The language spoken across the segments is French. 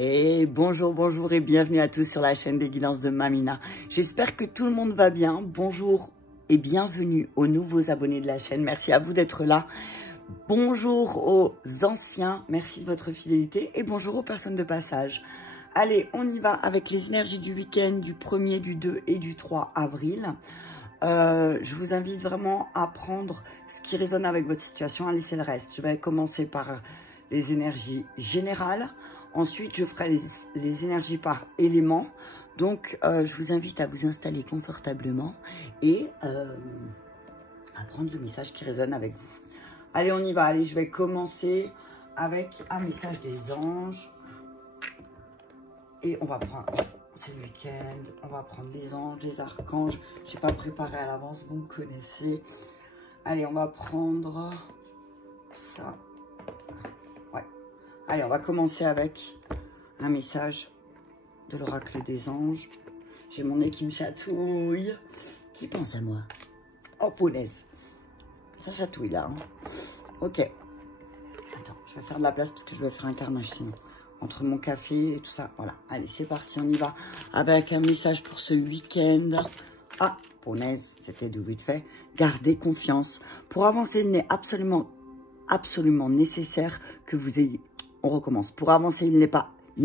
Et bonjour, bonjour et bienvenue à tous sur la chaîne des guidances de Mamina. J'espère que tout le monde va bien. Bonjour et bienvenue aux nouveaux abonnés de la chaîne. Merci à vous d'être là. Bonjour aux anciens, merci de votre fidélité et bonjour aux personnes de passage. Allez, on y va avec les énergies du week-end du 1er, du 2 et du 3 avril. Je vous invite vraiment à prendre ce qui résonne avec votre situation, à laisser le reste. Je vais commencer par les énergies générales. Ensuite, je ferai les énergies par élément. Donc, je vous invite à vous installer confortablement et à prendre le message qui résonne avec vous. Allez, on y va. Allez, je vais commencer avec un message des anges. Et on va prendre... C'est le week-end, on va prendre les anges, les archanges. Je n'ai pas préparé à l'avance, vous me connaissez. Allez, on va prendre ça. Ouais. Allez, on va commencer avec un message de l'oracle des anges. J'ai mon nez qui me chatouille. Qui pense à moi? Oh, punaise. Ça chatouille là. Hein. Ok. Attends, je vais faire de la place parce que je vais faire un carnage sinon. Entre mon café et tout ça. Voilà. Allez, c'est parti, on y va. Avec un message pour ce week-end. Ah, punaise, c'était de vite fait. Gardez confiance. Pour avancer, il n'est absolument nécessaire que vous ayez... On recommence. Pour avancer, il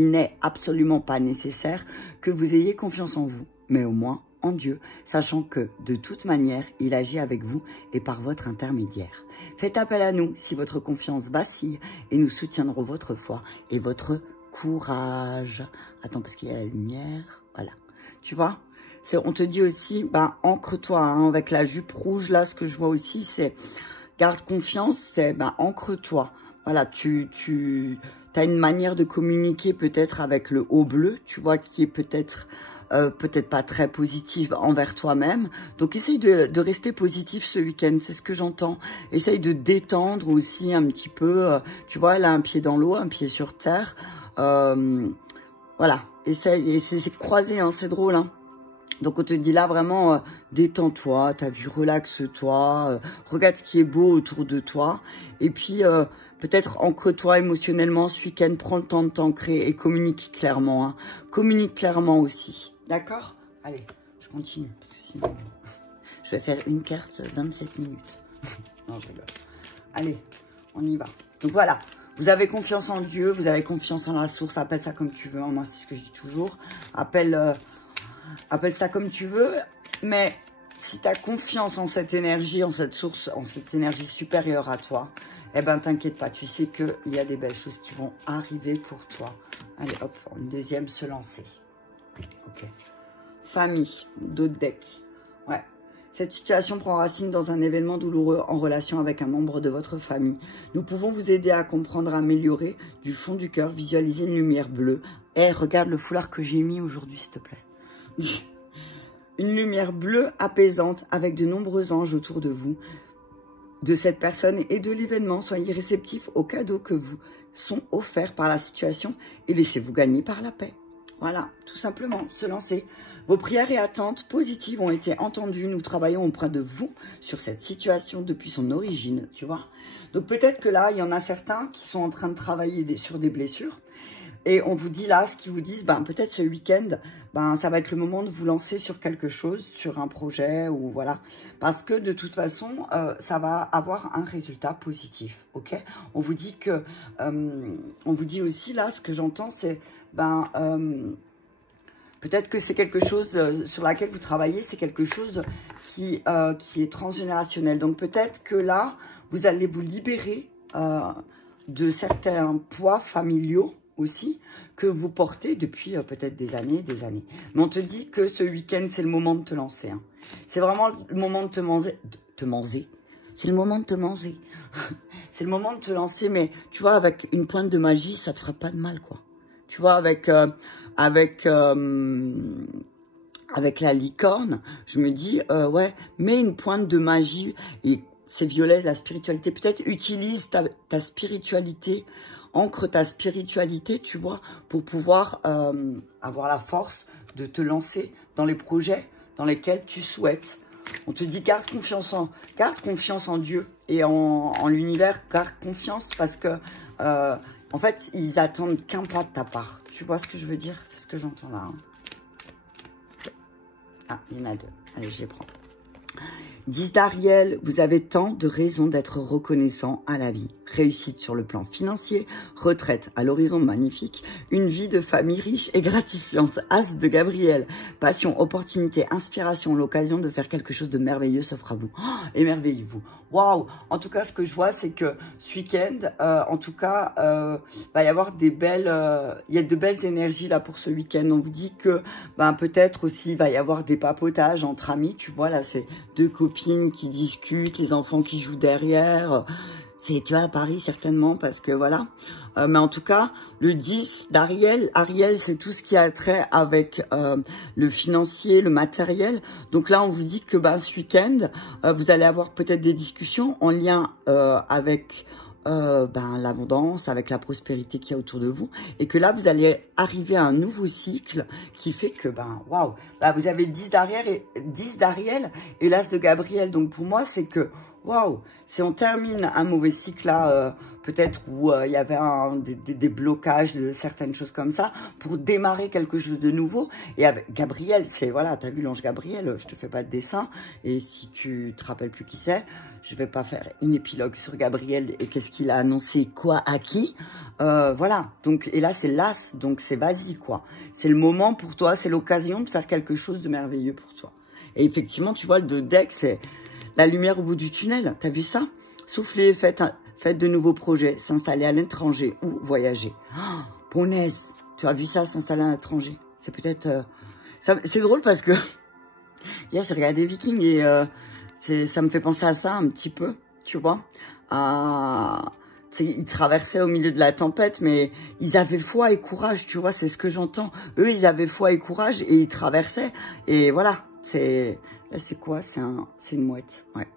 n'est absolument pas nécessaire que vous ayez confiance en vous, mais au moins en Dieu, sachant que, de toute manière, il agit avec vous et par votre intermédiaire. Faites appel à nous si votre confiance vacille et nous soutiendrons votre foi et votre courage. Attends, parce qu'il y a la lumière. Voilà. Tu vois, on te dit aussi, ben, ancre-toi hein, avec la jupe rouge. Là, ce que je vois aussi, c'est garde confiance, c'est ben, ancre-toi. Voilà, tu as une manière de communiquer peut-être avec le haut bleu, tu vois, qui est peut-être pas très positive envers toi-même. Donc, essaye de rester positif ce week-end, c'est ce que j'entends. Essaye de détendre aussi un petit peu. Tu vois, elle a un pied dans l'eau, un pied sur terre. Voilà, essaye, et c'est croisé, hein, c'est drôle, hein. Donc, on te dit là vraiment, détends-toi, t'as vu, relaxe-toi, regarde ce qui est beau autour de toi. Et puis, peut-être ancre-toi émotionnellement ce week-end, prends le temps de t'ancrer et communique clairement. Hein. Communique clairement aussi. D'accord? Allez, je continue, parce que sinon, je vais faire une carte 27 minutes. Non, je rigole. Allez, on y va. Donc voilà, vous avez confiance en Dieu, vous avez confiance en la source, appelle ça comme tu veux. Hein. Moi, c'est ce que je dis toujours. Appelle ça comme tu veux, mais si tu as confiance en cette énergie, en cette source, en cette énergie supérieure à toi, eh ben t'inquiète pas, tu sais qu'il y a des belles choses qui vont arriver pour toi. Allez, hop, une deuxième, se lancer. Ok. Famille, d'autres decks. Ouais. Cette situation prend racine dans un événement douloureux en relation avec un membre de votre famille. Nous pouvons vous aider à comprendre, à améliorer du fond du cœur, visualiser une lumière bleue. Eh, regarde le foulard que j'ai mis aujourd'hui, s'il te plaît. Une lumière bleue apaisante avec de nombreux anges autour de vous, de cette personne et de l'événement. Soyez réceptifs aux cadeaux que vous sont offerts par la situation et laissez-vous gagner par la paix. Voilà, tout simplement, se lancer. Vos prières et attentes positives ont été entendues. Nous travaillons auprès de vous sur cette situation depuis son origine, tu vois. Donc peut-être que là, il y en a certains qui sont en train de travailler sur des blessures. Et on vous dit là, ce qu'ils vous disent, ben, peut-être ce week-end, ben, ça va être le moment de vous lancer sur quelque chose, sur un projet ou voilà. Parce que de toute façon, ça va avoir un résultat positif, ok? On vous dit que, on vous dit aussi là, ce que j'entends, c'est, ben, peut-être que c'est quelque chose sur laquelle vous travaillez, c'est quelque chose qui est transgénérationnel. Donc peut-être que là, vous allez vous libérer de certains poids familiaux aussi que vous portez depuis peut-être des années. Mais on te dit que ce week-end, c'est le moment de te lancer. Hein. C'est vraiment le moment de te manger. C'est le moment de te manger. C'est le moment de te lancer, mais tu vois, avec une pointe de magie, ça te fera pas de mal, quoi. Tu vois, avec la licorne, je me dis, ouais, mets une pointe de magie, et c'est violet, la spiritualité. Peut-être utilise ta spiritualité, ancre ta spiritualité, tu vois, pour pouvoir avoir la force de te lancer dans les projets dans lesquels tu souhaites. On te dit, garde confiance en Dieu et en l'univers, garde confiance parce que En fait, ils attendent qu'un pas de ta part. Tu vois ce que je veux dire? C'est ce que j'entends là. Hein. Ah, il y en a deux. Allez, je les prends. 10 d'Ariel, vous avez tant de raisons d'être reconnaissant à la vie. Réussite sur le plan financier, retraite à l'horizon magnifique, une vie de famille riche et gratifiante. As de Gabriel, passion, opportunité, inspiration, l'occasion de faire quelque chose de merveilleux s'offre à vous. Oh, émerveillez-vous. Waouh! En tout cas, ce que je vois, c'est que ce week-end, en tout cas, va y avoir des belles, il y a de belles énergies là pour ce week-end. On vous dit que, peut-être aussi, il va y avoir des papotages entre amis. Tu vois, là, c'est deux copines qui discutent, les enfants qui jouent derrière. C'est, tu vois, à Paris, certainement, parce que voilà. Mais en tout cas, le 10 d'Ariel, Ariel, c'est tout ce qui a trait avec le financier, le matériel. Donc là, on vous dit que ce week-end, vous allez avoir peut-être des discussions en lien avec l'abondance, avec la prospérité qu'il y a autour de vous. Et que là, vous allez arriver à un nouveau cycle qui fait que, waouh, vous avez 10 d'Ariel et l'As de Gabriel. Donc pour moi, c'est que, waouh, si on termine un mauvais cycle là, peut-être où il y avait des blocages de certaines choses comme ça, pour démarrer quelque chose de nouveau. Et avec Gabriel, c'est, voilà, t'as vu l'ange Gabriel, je te fais pas de dessin. Et si tu te rappelles plus qui c'est, je vais pas faire une épilogue sur Gabriel et qu'est-ce qu'il a annoncé, quoi, à qui. Voilà, donc, et là c'est l'As, donc c'est vas-y, quoi. C'est le moment pour toi, c'est l'occasion de faire quelque chose de merveilleux pour toi. Et effectivement, tu vois, le deck, c'est la lumière au bout du tunnel, t'as vu ça? Soufflez, faites de nouveaux projets, s'installer à l'étranger ou voyager. Oh, punaise, tu as vu ça, s'installer à l'étranger? C'est peut-être... c'est drôle parce que hier, j'ai regardé Viking et ça me fait penser à ça un petit peu, tu vois. Ils traversaient au milieu de la tempête, mais ils avaient foi et courage, tu vois, c'est ce que j'entends. Eux, ils avaient foi et courage et ils traversaient. Et voilà, là, c'est quoi? C'est une mouette, ouais.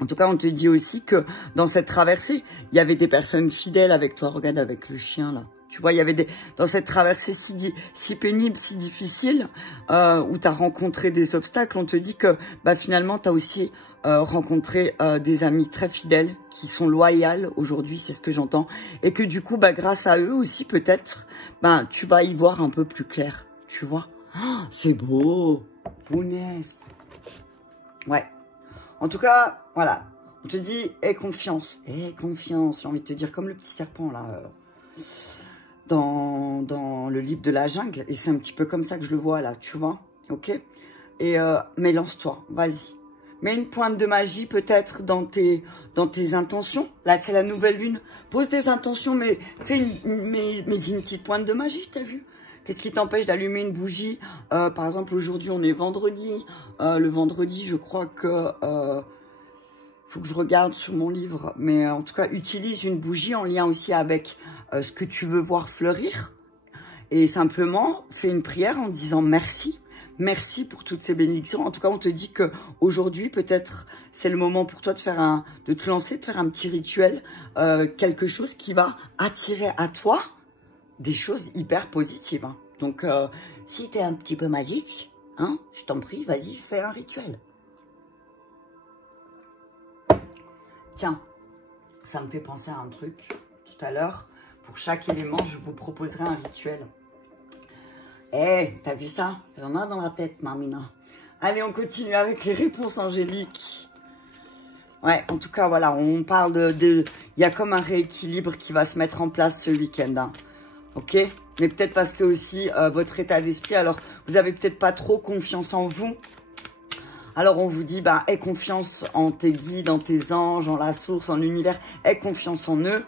En tout cas, on te dit aussi que dans cette traversée, il y avait des personnes fidèles avec toi. Regarde avec le chien, là. Tu vois, il y avait dans cette traversée si pénible, si difficile, où tu as rencontré des obstacles, on te dit que finalement, tu as aussi rencontré des amis très fidèles qui sont loyaux aujourd'hui, c'est ce que j'entends. Et que du coup, grâce à eux aussi, peut-être, tu vas y voir un peu plus clair. Tu vois, oh, c'est beau. Punaise. Ouais. En tout cas, voilà, on te dit, aie confiance, j'ai envie de te dire, comme le petit serpent, là, dans le livre de la jungle, et c'est un petit peu comme ça que je le vois, là, tu vois, ok? Et, mais lance-toi, vas-y. Mets une pointe de magie, peut-être, dans tes intentions, là, c'est la nouvelle lune, pose des intentions, mais mets une petite pointe de magie, t'as vu? Qu'est-ce qui t'empêche d'allumer une bougie? Par exemple, aujourd'hui, on est vendredi. Le vendredi, je crois que... faut que je regarde sur mon livre. Mais en tout cas, utilise une bougie en lien aussi avec ce que tu veux voir fleurir. Et simplement, fais une prière en disant merci. Merci pour toutes ces bénédictions. En tout cas, on te dit que aujourd'hui, peut-être, c'est le moment pour toi de te lancer, de faire un petit rituel. Quelque chose qui va attirer à toi des choses hyper positives. Hein. Donc, si tu es un petit peu magique, hein, je t'en prie, vas-y, fais un rituel. Tiens, ça me fait penser à un truc. Tout à l'heure, pour chaque élément, je vous proposerai un rituel. Eh, t'as vu ça? Il y en a dans la tête, Marmina. Allez, on continue avec les réponses angéliques. Ouais, en tout cas, voilà, on parle il y a comme un rééquilibre qui va se mettre en place ce week-end, hein. Ok, mais peut-être parce que aussi votre état d'esprit, alors vous avez peut-être pas trop confiance en vous. Alors on vous dit, aie confiance en tes guides, en tes anges, en la source, en l'univers. Aie confiance en eux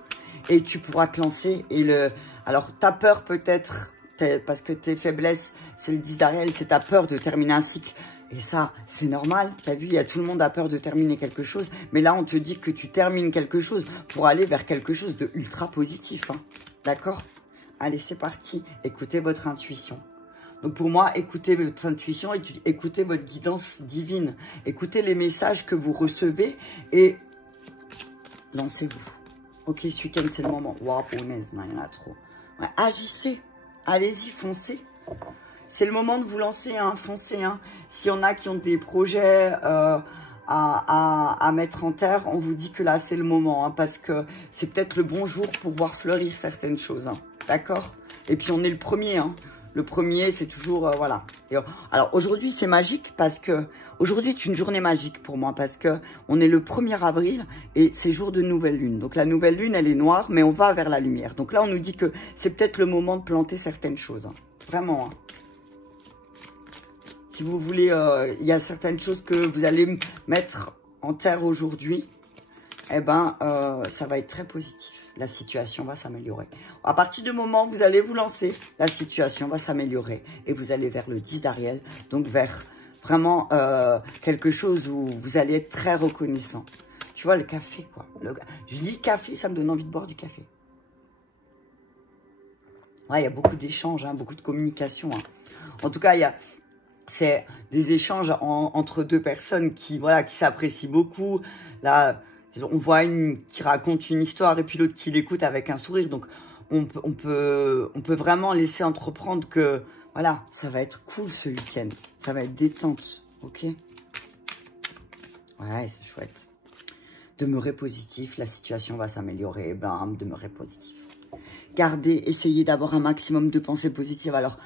et tu pourras te lancer. Alors t'as peur peut-être, parce que tes faiblesses, c'est le 10 d'Ariel, c'est ta peur de terminer un cycle. Et ça, c'est normal. T'as vu, tout le monde a peur de terminer quelque chose. Mais là, on te dit que tu termines quelque chose pour aller vers quelque chose de ultra positif. Hein. D'accord ? Allez, c'est parti. Écoutez votre intuition. Donc pour moi, écoutez votre intuition, écoutez votre guidance divine. Écoutez les messages que vous recevez et lancez-vous. Ok, ce week-end, c'est le moment. Waouh, punaise, non, il y en a trop. Ouais, agissez. Allez-y, foncez. C'est le moment de vous lancer, hein, foncez. Hein. S'il y en a qui ont des projets à mettre en terre, on vous dit que là, c'est le moment, hein, parce que c'est peut-être le bon jour pour voir fleurir certaines choses, hein, d'accord? Et puis, on est le premier, hein. Le premier, c'est toujours, voilà. Et, alors, aujourd'hui, c'est magique parce que, aujourd'hui, c'est une journée magique pour moi parce que on est le 1er avril et c'est jour de nouvelle lune. Donc, la nouvelle lune, elle est noire, mais on va vers la lumière. Donc là, on nous dit que c'est peut-être le moment de planter certaines choses, hein. Vraiment, hein. Si vous voulez, il y a certaines choses que vous allez mettre en terre aujourd'hui, eh ben, ça va être très positif. La situation va s'améliorer. À partir du moment où vous allez vous lancer, la situation va s'améliorer. Et vous allez vers le 10 d'Ariel, donc vers vraiment quelque chose où vous allez être très reconnaissant. Tu vois, le café, quoi. Je lis café, ça me donne envie de boire du café. Ouais, il y a beaucoup d'échanges, hein, beaucoup de communication, hein. En tout cas, c'est des échanges entre deux personnes qui, voilà, qui s'apprécient beaucoup. Là, on voit une qui raconte une histoire et puis l'autre qui l'écoute avec un sourire. Donc, on peut vraiment laisser entreprendre que, voilà, ça va être cool ce week-end. Ça va être détente, ok? Ouais, c'est chouette. Demeurez positif, la situation va s'améliorer. Bam, demeurez positif. Gardez, essayez d'avoir un maximum de pensées positives. Alors,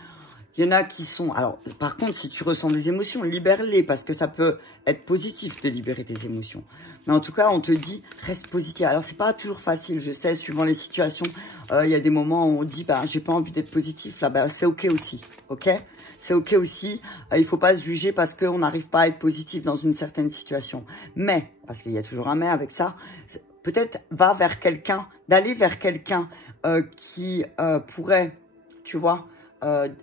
il y en a qui sont... Alors, par contre, si tu ressens des émotions, libère-les parce que ça peut être positif de libérer tes émotions. Mais en tout cas, on te dit, reste positif. Alors, c'est pas toujours facile, je sais, suivant les situations. Il y a des moments où on dit, bah, j'ai pas envie d'être positif. Là, bah, c'est OK aussi, OK? C'est OK aussi. Il faut pas se juger parce qu'on n'arrive pas à être positif dans une certaine situation. Mais, parce qu'il y a toujours un mais avec ça, peut-être d'aller vers quelqu'un qui pourrait, tu vois,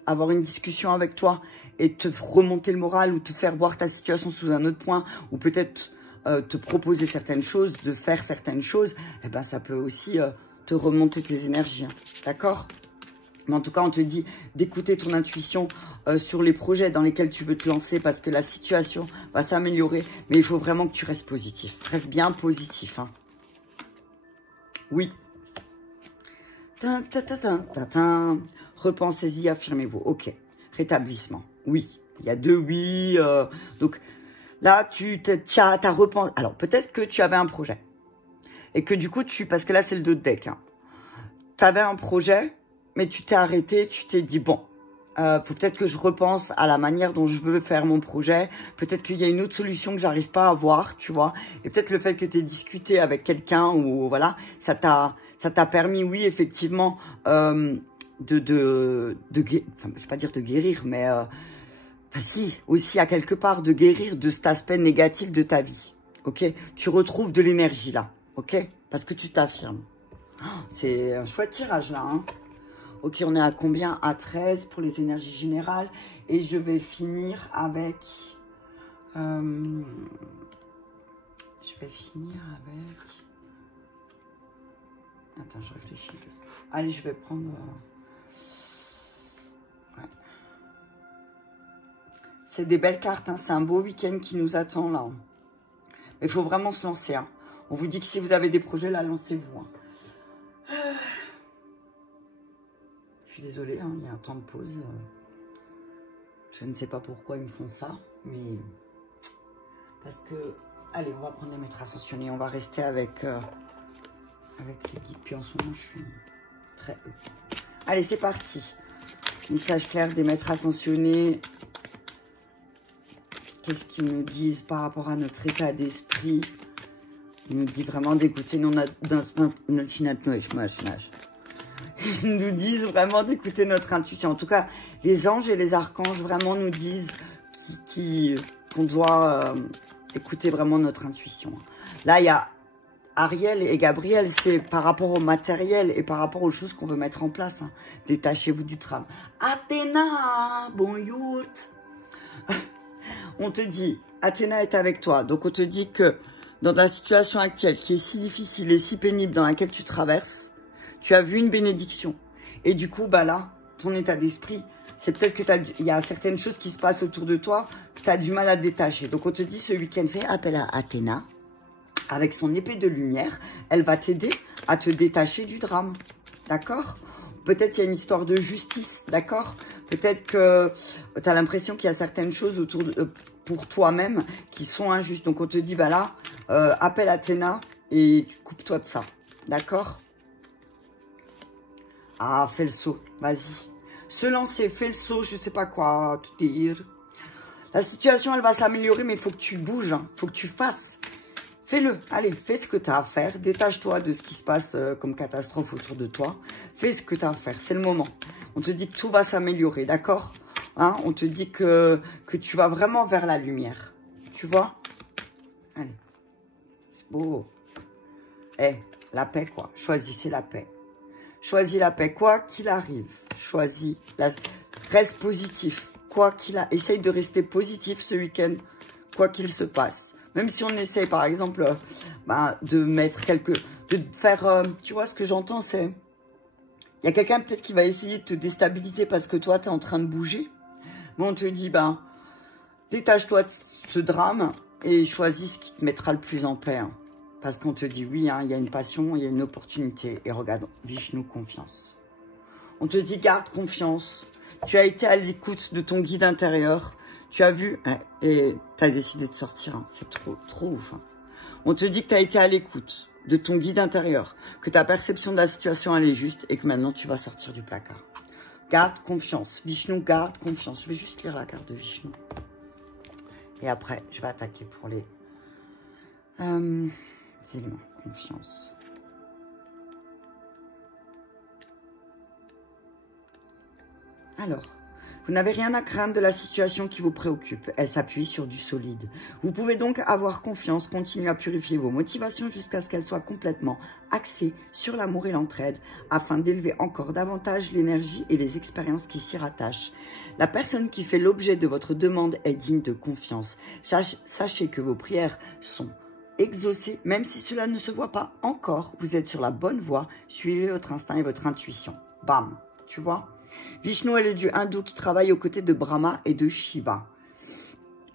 avoir une discussion avec toi et te remonter le moral ou te faire voir ta situation sous un autre point ou peut-être te proposer certaines choses, de faire certaines choses, eh ben, ça peut aussi te remonter tes énergies, hein, d'accord? Mais en tout cas, on te dit d'écouter ton intuition sur les projets dans lesquels tu veux te lancer parce que la situation va s'améliorer, mais il faut vraiment que tu restes positif. Reste bien positif, hein. Oui. Repensez-y, affirmez-vous. Ok. Rétablissement. Oui. Il y a 2 oui. Donc là, t'as repensé. Alors, peut-être que tu avais un projet. Et que du coup, parce que là, c'est le 2 de deck. Hein. Tu avais un projet, mais tu t'es arrêté. Tu t'es dit, bon, faut peut-être que je repense à la manière dont je veux faire mon projet. Peut-être qu'il y a une autre solution que j'arrive pas à voir, tu vois. Et peut-être le fait que tu aies discuté avec quelqu'un ou voilà, ça t'a permis, oui, effectivement, enfin, je vais pas dire de guérir, mais enfin, si, aussi à quelque part de guérir de cet aspect négatif de ta vie, ok? Tu retrouves de l'énergie là, ok? Parce que tu t'affirmes. Oh, c'est un chouette tirage là, hein? Ok, on est à combien? À 13 pour les énergies générales. Et je vais finir avec... je vais finir avec... Attends, je réfléchis. Allez, je vais prendre... Ouais. C'est des belles cartes, hein. C'est un beau week-end qui nous attend, là. Mais il faut vraiment se lancer, hein. On vous dit que si vous avez des projets, là, lancez-vous, hein. Je suis désolée, hein, il y a un temps de pause. Je ne sais pas pourquoi ils me font ça, mais... Parce que... Allez, on va prendre les maîtres ascensionnés. On va rester avec les guides. Puis en ce moment, je suis très... Allez, c'est parti. Message clair des maîtres ascensionnés. Qu'est-ce qu'ils nous disent par rapport à notre état d'esprit? Ils nous disent vraiment d'écouter notre Ils nous disent vraiment d'écouter notre intuition. En tout cas, les anges et les archanges vraiment nous disent qu'on doit écouter vraiment notre intuition. Là, il y a Ariel et Gabriel, c'est par rapport au matériel et par rapport aux choses qu'on veut mettre en place. Hein. Détachez-vous du tram. Athéna, bon youth. On te dit, Athéna est avec toi. Donc, on te dit que dans la situation actuelle qui est si difficile et si pénible dans laquelle tu traverses, tu as vu une bénédiction. Et du coup, bah là, ton état d'esprit, c'est peut-être que il y a certaines choses qui se passent autour de toi, que tu as du mal à te détacher. Donc, on te dit, ce week-end, fais appel à Athéna. Avec son épée de lumière, elle va t'aider à te détacher du drame. D'accord? Peut-être il y a une histoire de justice. D'accord? Peut-être que tu as l'impression qu'il y a certaines choses autour de... pour toi-même qui sont injustes. Donc, on te dit, bah là, appelle Athéna et coupe-toi de ça. D'accord? Ah, fais le saut. Vas-y. Se lancer, fais le saut, je sais pas quoi te dire. La situation, elle va s'améliorer, mais il faut que tu bouges. Il faut que tu fasses. Fais-le. Allez, fais ce que tu as à faire. Détache-toi de ce qui se passe comme catastrophe autour de toi. Fais ce que tu as à faire. C'est le moment. On te dit que tout va s'améliorer, d'accord? Hein? On te dit que tu vas vraiment vers la lumière. Tu vois? Allez. C'est beau. Eh, la paix, quoi. Choisissez la paix. Choisis la paix, quoi qu'il arrive. Choisis la... Reste positif. Quoi qu'il a... Essaye de rester positif ce week-end, quoi qu'il se passe. Même si on essaye, par exemple, de mettre quelques... De faire... tu vois, ce que j'entends, c'est... Il y a quelqu'un peut-être qui va essayer de te déstabiliser parce que toi, tu es en train de bouger. Mais on te dit, détache-toi de ce drame et choisis ce qui te mettra le plus en paix. Hein. Parce qu'on te dit, oui, hein, il y a une passion, il y a une opportunité. Et regarde, Vishnu, confiance. On te dit, garde confiance. Tu as été à l'écoute de ton guide intérieur. Tu as vu et tu as décidé de sortir. Hein. C'est trop ouf. Hein. On te dit que tu as été à l'écoute de ton guide intérieur. Que ta perception de la situation, elle est juste. Et que maintenant, tu vas sortir du placard. Garde confiance. Vishnu, garde confiance. Je vais juste lire la carte de Vishnu. Et après, je vais attaquer pour les... éléments. Confiance. Alors, vous n'avez rien à craindre de la situation qui vous préoccupe. Elle s'appuie sur du solide. Vous pouvez donc avoir confiance, continuer à purifier vos motivations jusqu'à ce qu'elles soient complètement axées sur l'amour et l'entraide afin d'élever encore davantage l'énergie et les expériences qui s'y rattachent. La personne qui fait l'objet de votre demande est digne de confiance. Sachez que vos prières sont exaucées, même si cela ne se voit pas encore. Vous êtes sur la bonne voie. Suivez votre instinct et votre intuition. Bam, tu vois? Vishnu est le dieu hindou qui travaille aux côtés de Brahma et de Shiva.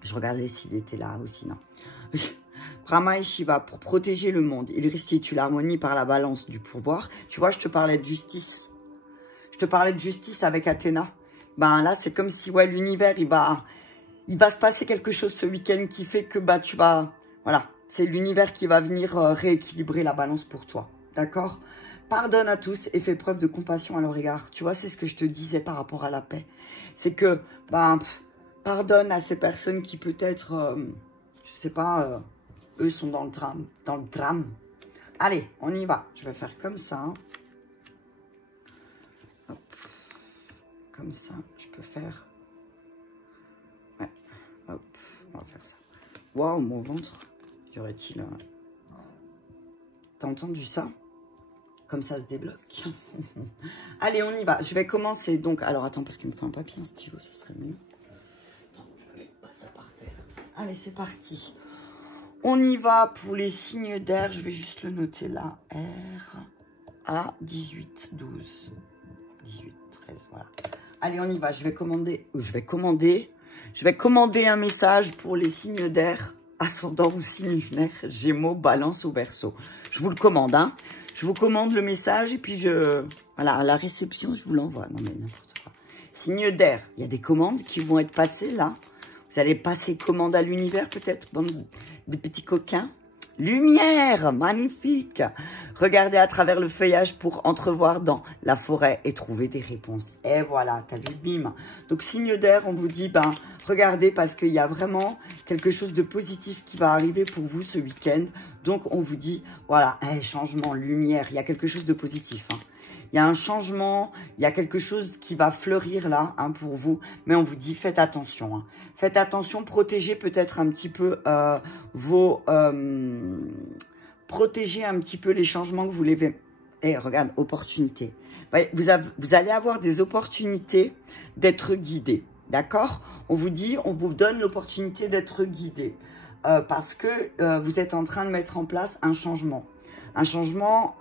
Je regardais s'il était là aussi, non. Brahma et Shiva, pour protéger le monde, ils restituent l'harmonie par la balance du pouvoir. Tu vois, je te parlais de justice. Je te parlais de justice avec Athéna. Là, c'est comme si, ouais, l'univers, il va se passer quelque chose ce week-end qui fait que, tu vas... Voilà, c'est l'univers qui va venir rééquilibrer la balance pour toi. D'accord ? Pardonne à tous et fais preuve de compassion à leur égard. Tu vois, c'est ce que je te disais par rapport à la paix. C'est que, pardonne à ces personnes qui peut-être, je sais pas, eux sont dans le drame. Allez, on y va. Je vais faire comme ça. Hop. Comme ça, je peux faire. Ouais, hop, on va faire ça. Waouh, mon ventre. Y aurait-il... T'as entendu ça ? Comme ça se débloque. Allez, on y va. Je vais commencer. Donc, alors, attends, parce qu'il me faut un papier, un stylo, ça serait mieux. Attends, je vais mettre pas ça par terre. Allez, c'est parti. On y va pour les signes d'air. Je vais juste le noter là. R, A, 18, 12, 18, 13, voilà. Allez, on y va. Je vais commander un message pour les signes d'air, ascendant ou signe lunaire, Gémeaux, Balance ou Verseau. Je vous le commande, hein. Je vous commande le message et puis voilà, à la réception, je vous l'envoie. Non, mais n'importe quoi. Signe d'air. Il y a des commandes qui vont être passées là. Vous allez passer commande à l'univers peut-être, bande de petits coquins. Lumière, magnifique. Regardez à travers le feuillage pour entrevoir dans la forêt et trouver des réponses. Et voilà, t'as vu, bim. Donc, signe d'air, on vous dit, regardez parce qu'il y a vraiment quelque chose de positif qui va arriver pour vous ce week-end. Donc, on vous dit, voilà, changement, lumière, il y a quelque chose de positif. Hein. Il y a un changement, il y a quelque chose qui va fleurir là pour vous. Mais on vous dit, faites attention. Hein. Faites attention, protégez peut-être un petit peu protégez un petit peu les changements que vous voulez. Regarde, opportunité. Vous allez avoir des opportunités d'être guidé. D'accord? On vous dit, on vous donne l'opportunité d'être guidé. Parce que vous êtes en train de mettre en place un changement. Un changement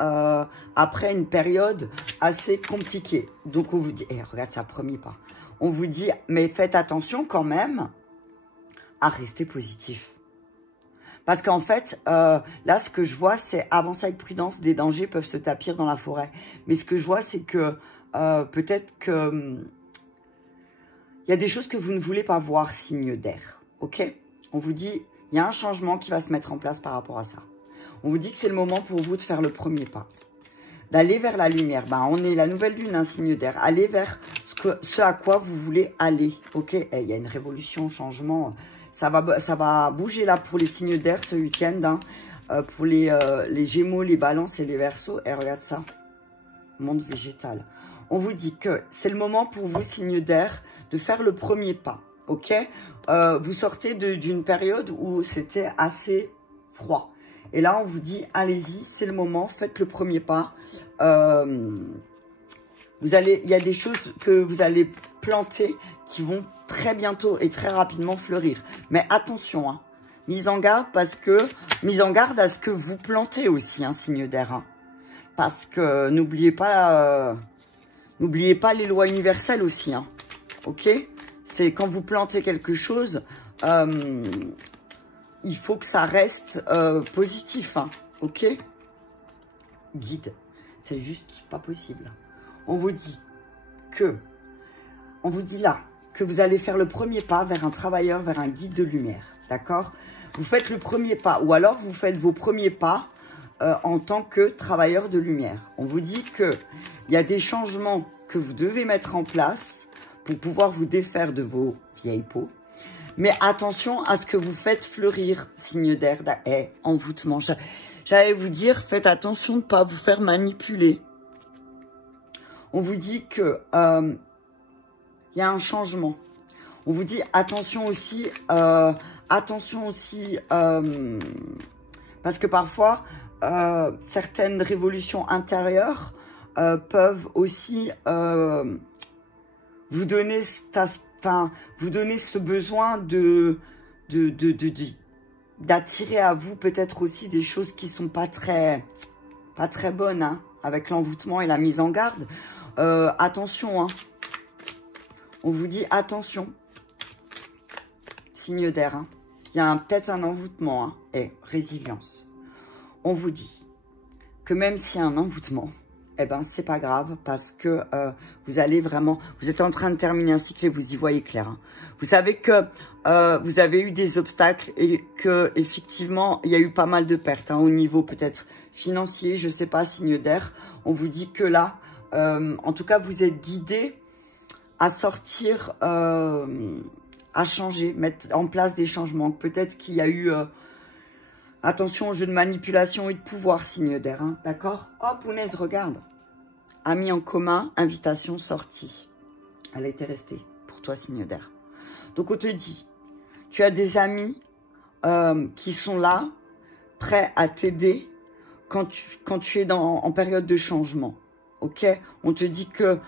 après une période assez compliquée. Donc, on vous dit, regarde, ça premier pas. On vous dit, mais faites attention quand même à rester positif. Parce qu'en fait, là, ce que je vois, c'est avancer avec prudence. Des dangers peuvent se tapir dans la forêt. Mais ce que je vois, c'est que peut-être que il y a des choses que vous ne voulez pas voir, signe d'air. ok? On vous dit, il y a un changement qui va se mettre en place par rapport à ça. On vous dit que c'est le moment pour vous de faire le premier pas. D'aller vers la lumière. Ben, on est la nouvelle lune, un signe d'air. Allez vers ce à quoi vous voulez aller, ok? Il y a une révolution, changement. Ça va bouger là pour les signes d'air ce week-end, hein. Pour les Gémeaux, les Balances et les Verseaux. Et regarde ça, monde végétal. On vous dit que c'est le moment pour vous, signes d'air, de faire le premier pas, ok? Vous sortez d'une période où c'était assez froid. Et là, on vous dit, allez-y, c'est le moment, faites le premier pas. Il y a des choses que vous allez planter qui vont très bientôt et très rapidement fleurir. Mais attention, hein, mise en garde à ce que vous plantez aussi, hein, signe d'air. Hein, parce que n'oubliez pas les lois universelles aussi, hein, ok? C'est quand vous plantez quelque chose, il faut que ça reste positif, hein, ok? Guide, c'est juste pas possible. On vous dit là, que vous allez faire le premier pas vers un travailleur, vers un guide de lumière, d'accord? Vous faites le premier pas, ou alors vous faites vos premiers pas en tant que travailleur de lumière. On vous dit qu'il y a des changements que vous devez mettre en place pour pouvoir vous défaire de vos vieilles peaux. Mais attention à ce que vous faites fleurir, signe d'air, envoûtement. J'allais vous dire, faites attention de ne pas vous faire manipuler. On vous dit que y a un changement. On vous dit attention aussi, parce que parfois, certaines révolutions intérieures peuvent aussi vous donner ce besoin d'attirer à vous peut-être aussi des choses qui sont pas très bonnes, hein, avec l'envoûtement et la mise en garde. Attention, hein. On vous dit attention, signe d'air, hein. Il y a peut-être un envoûtement, hein, et résilience. On vous dit que même s'il y a un envoûtement, eh ben c'est pas grave parce que vous êtes en train de terminer un cycle et vous y voyez clair. Hein. Vous savez que vous avez eu des obstacles et que effectivement il y a eu pas mal de pertes, hein, au niveau peut-être financier, je sais pas, signe d'air. On vous dit que là, en tout cas, vous êtes guidé à sortir, à changer, mettre en place des changements. Peut-être qu'il y a eu... attention au jeu de manipulation et de pouvoir, signe d'air, hein, d'accord? Oh, punaise, regarde. Amis en commun, invitation, sortie. Elle était restée pour toi, signe d'air. Donc, on te dit, tu as des amis qui sont là, prêts à t'aider quand tu es en période de changement. Ok, on te dit que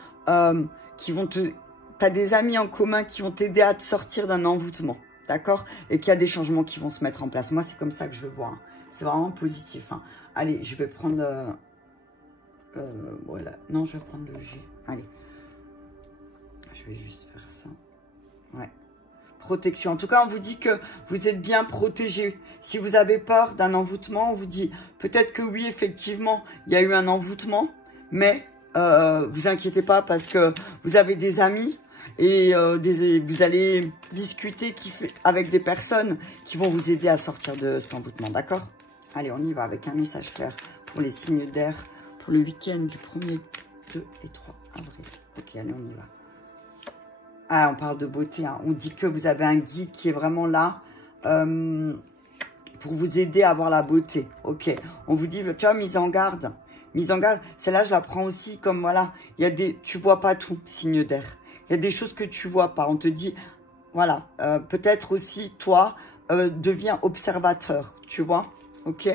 t'as des amis en commun qui vont t'aider à te sortir d'un envoûtement, d'accord? Et qu'il y a des changements qui vont se mettre en place. Moi, c'est comme ça que je le vois. Hein. C'est vraiment positif. Hein. Allez, je vais prendre... voilà. Non, je vais prendre le G. Allez. Je vais juste faire ça. Ouais. Protection. En tout cas, on vous dit que vous êtes bien protégé. Si vous avez peur d'un envoûtement, on vous dit peut-être que oui, effectivement, il y a eu un envoûtement. Mais vous inquiétez pas parce que vous avez des amis et vous allez discuter avec des personnes qui vont vous aider à sortir de cet envoûtement, d'accord? Allez, on y va avec un message clair pour les signes d'air pour le week-end du 1er, 2 et 3 avril. Ok, allez, on y va. Ah, on parle de beauté, hein. On dit que vous avez un guide qui est vraiment là pour vous aider à avoir la beauté, ok? On vous dit, tu vois, mise en garde. Mise en garde, celle-là, je la prends aussi comme, voilà, tu vois pas tout, signe d'air. Il y a des choses que tu vois pas. On te dit, voilà, peut-être aussi, toi, deviens observateur, tu vois, ok?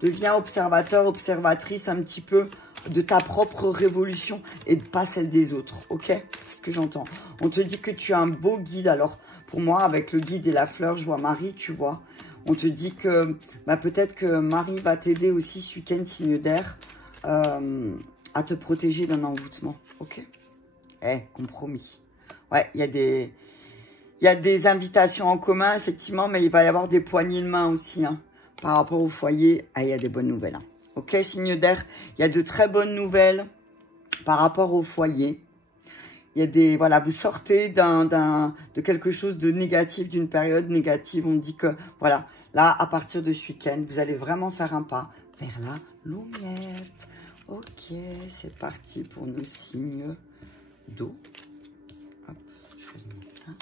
Deviens observateur, observatrice un petit peu de ta propre révolution et pas celle des autres, ok? C'est ce que j'entends. On te dit que tu as un beau guide. Alors, pour moi, avec le guide et la fleur, je vois Marie, tu vois. On te dit que peut-être que Marie va t'aider aussi ce week-end, signe d'air, à te protéger d'un envoûtement. Ok? Compromis. Ouais, il y a des invitations en commun, effectivement, mais il va y avoir des poignées de main aussi. Hein, par rapport au foyer, il y a des bonnes nouvelles. Hein. Ok, signe d'air, il y a de très bonnes nouvelles par rapport au foyer. Il y a des, voilà, vous sortez de quelque chose de négatif, d'une période négative. On dit que, voilà, là, à partir de ce week-end, vous allez vraiment faire un pas vers la lumière. Ok, c'est parti pour nos signes d'eau. Hop, je vais mettre là.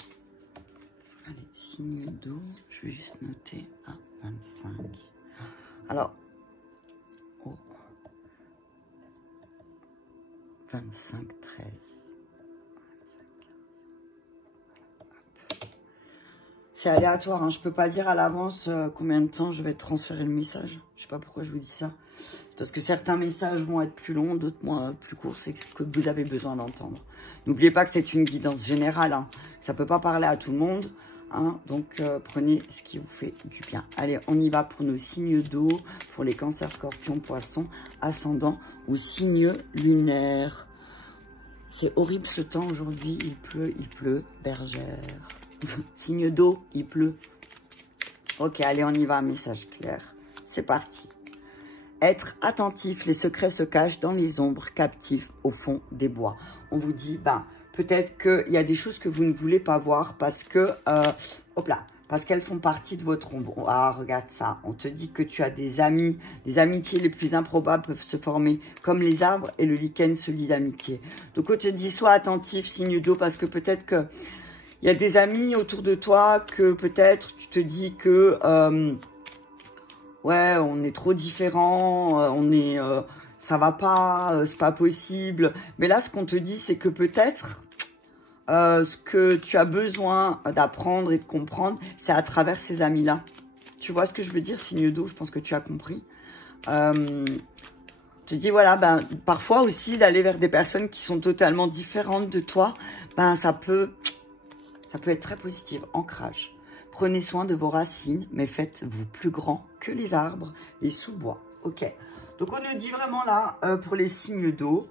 Allez, signes d'eau, je vais juste noter à 25. Alors, oh, 25, 13. C'est aléatoire, hein. Je ne peux pas dire à l'avance combien de temps je vais transférer le message. Je ne sais pas pourquoi je vous dis ça. C'est parce que certains messages vont être plus longs, d'autres plus courts. C'est ce que vous avez besoin d'entendre. N'oubliez pas que c'est une guidance générale. Hein. Ça ne peut pas parler à tout le monde. Hein. Donc, prenez ce qui vous fait du bien. Allez, on y va pour nos signes d'eau. Pour les cancers, scorpions, poissons, ascendants ou signes lunaires. C'est horrible ce temps aujourd'hui. Il pleut, bergère. Signe d'eau, il pleut. Ok, allez, on y va, message clair. C'est parti. Être attentif, les secrets se cachent dans les ombres, captifs au fond des bois. On vous dit, ben, peut-être qu'il y a des choses que vous ne voulez pas voir parce que, hop là, parce qu'elles font partie de votre ombre. Ah, regarde ça, on te dit que tu as des amis, des amitiés les plus improbables peuvent se former comme les arbres et le lichen se lie d'amitié. Donc on te dit, sois attentif, signe d'eau, parce que peut-être que il y a des amis autour de toi que peut-être tu te dis que ouais, on est trop différents, ça va pas, c'est pas possible. Mais là, ce qu'on te dit, c'est que peut-être ce que tu as besoin d'apprendre et de comprendre, c'est à travers ces amis-là. Tu vois ce que je veux dire, signe d'eau, je pense que tu as compris. Je te dis, voilà, ben, parfois aussi, d'aller vers des personnes qui sont totalement différentes de toi, ben, ça peut être très positif. Ancrage. Prenez soin de vos racines, mais faites-vous plus grand que les arbres, les sous-bois. Ok. Donc, on nous dit vraiment là, pour les signes d'eau,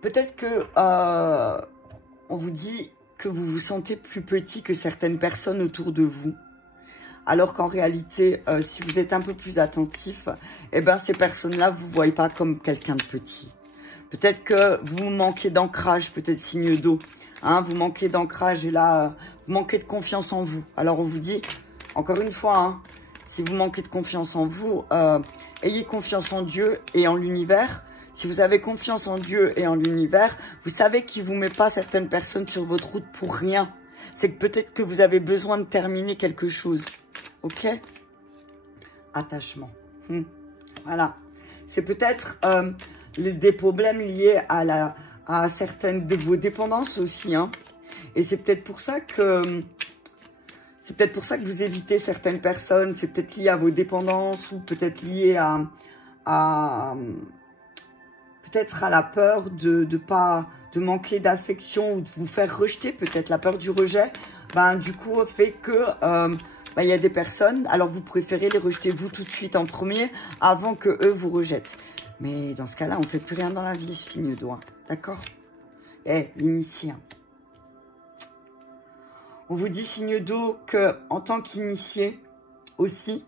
peut-être que on vous dit que vous vous sentez plus petit que certaines personnes autour de vous. Alors qu'en réalité, si vous êtes un peu plus attentif, eh ben, ces personnes-là, vous ne voyez pas comme quelqu'un de petit. Peut-être que vous manquez d'ancrage, peut-être signe d'eau. Hein, vous manquez d'ancrage et là, vous manquez de confiance en vous. Alors, on vous dit, encore une fois, hein, si vous manquez de confiance en vous, ayez confiance en Dieu et en l'univers. Si vous avez confiance en Dieu et en l'univers, vous savez qu'il ne vous met pas certaines personnes sur votre route pour rien. C'est que peut-être que vous avez besoin de terminer quelque chose. Ok? Attachement. Voilà. C'est peut-être des problèmes liés à certaines de vos dépendances aussi. Hein. Et c'est peut-être pour ça que vous évitez certaines personnes. C'est peut-être lié à vos dépendances ou peut-être lié peut-être à la peur de manquer d'affection ou de vous faire rejeter. Peut-être la peur du rejet. Ben, du coup, fait que il y a des personnes, alors vous préférez les rejeter vous tout de suite en premier avant que eux vous rejettent. Mais dans ce cas-là, on ne fait plus rien dans la vie, signe d'eau. D'accord? L'initié. On vous dit, signe d'eau, que en tant qu'initié aussi,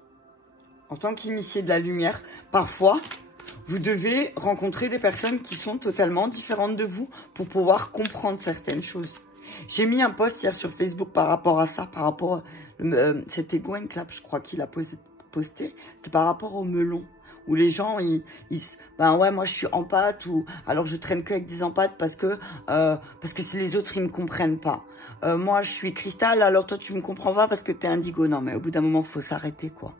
en tant qu'initié de la lumière, parfois, vous devez rencontrer des personnes qui sont totalement différentes de vous pour pouvoir comprendre certaines choses. J'ai mis un post hier sur Facebook par rapport à ça, par rapport... c'était Gwen Clap, je crois, qu'il a posté. C'était par rapport au melon. Où les gens, ben ouais, moi je suis empathe, ou alors je traîne qu'avec des empathes parce que les autres, ils me comprennent pas. Moi, je suis cristal, alors toi, tu me comprends pas parce que t'es indigo. Non, mais au bout d'un moment, faut s'arrêter, quoi.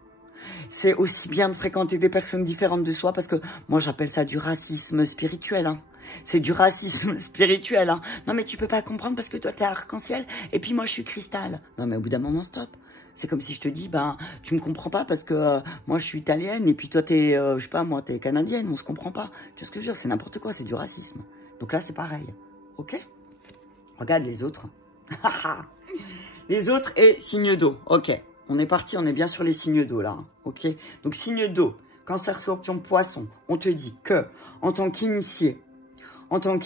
C'est aussi bien de fréquenter des personnes différentes de soi parce que moi, j'appelle ça du racisme spirituel, hein. C'est du racisme spirituel, hein. Non, mais tu peux pas comprendre parce que toi, t'es arc-en-ciel et puis moi, je suis cristal. Non, mais au bout d'un moment, stop. C'est comme si je te dis, ben, tu me comprends pas parce que moi, je suis italienne et puis toi, t'es, je sais pas, moi, t'es canadienne, on se comprend pas. Tu vois ce que je veux dire? C'est n'importe quoi, c'est du racisme. Donc là, c'est pareil. Ok? Regarde les autres. Les autres et signe d'eau. Ok. On est parti, on est bien sur les signes d'eau, là. Hein. Ok? Donc, signe d'eau, cancer, scorpion, poisson. On te dit que, en tant qu'initié, en tant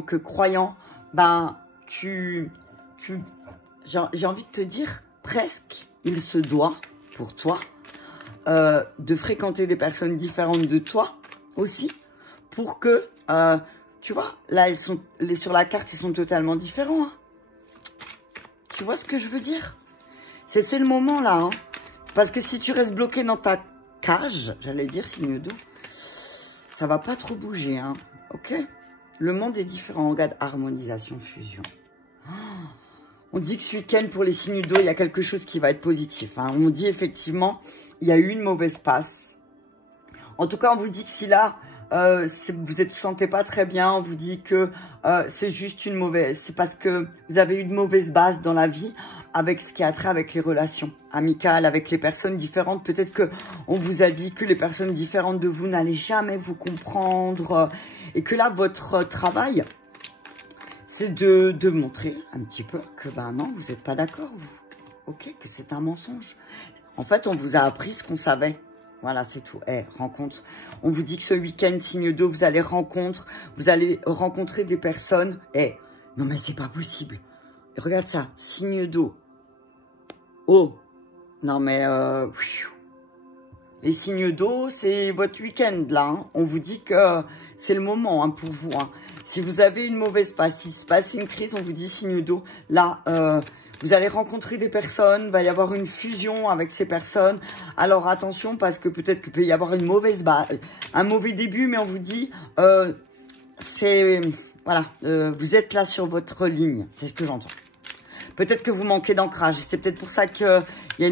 que croyant, ben, j'ai envie de te dire, presque, il se doit, pour toi, de fréquenter des personnes différentes de toi, aussi, pour que, tu vois, là, sur la carte, ils sont totalement différents. Hein. Tu vois ce que je veux dire? C'est le moment, là. Hein. Parce que si tu restes bloqué dans ta cage, j'allais dire, signe d'eau, ça va pas trop bouger. Hein. Ok? Le monde est différent. Regarde, harmonisation, fusion. Oh, on dit que ce week-end, pour les signes d'eau, il y a quelque chose qui va être positif. Hein. On dit effectivement, il y a eu une mauvaise passe. En tout cas, on vous dit que si là, vous ne sentez pas très bien, on vous dit que c'est juste une mauvaise... C'est parce que vous avez eu de mauvaises bases dans la vie avec ce qui a trait avec les relations amicales, avec les personnes différentes. Peut-être qu'on vous a dit que les personnes différentes de vous n'allaient jamais vous comprendre. Et que là, votre travail, c'est de montrer un petit peu que, ben non, vous n'êtes pas d'accord, vous. Ok, que c'est un mensonge. En fait, on vous a appris ce qu'on savait. Voilà, c'est tout. Rencontre. On vous dit que ce week-end, signe d'eau, vous allez rencontrer des personnes. Non mais c'est pas possible. Regarde ça, signe d'eau. Oh, non mais... les signes d'eau, c'est votre week-end là. Hein. On vous dit que c'est le moment hein, pour vous. Hein. Si vous avez une mauvaise passe, s'il se passe une crise, on vous dit signe d'eau. Là, vous allez rencontrer des personnes, il va y avoir une fusion avec ces personnes. Alors attention, parce que peut-être qu'il peut y avoir une mauvaise base, un mauvais début, mais on vous dit, voilà, vous êtes là sur votre ligne. C'est ce que j'entends. Peut-être que vous manquez d'ancrage. C'est peut-être pour ça qu'il y a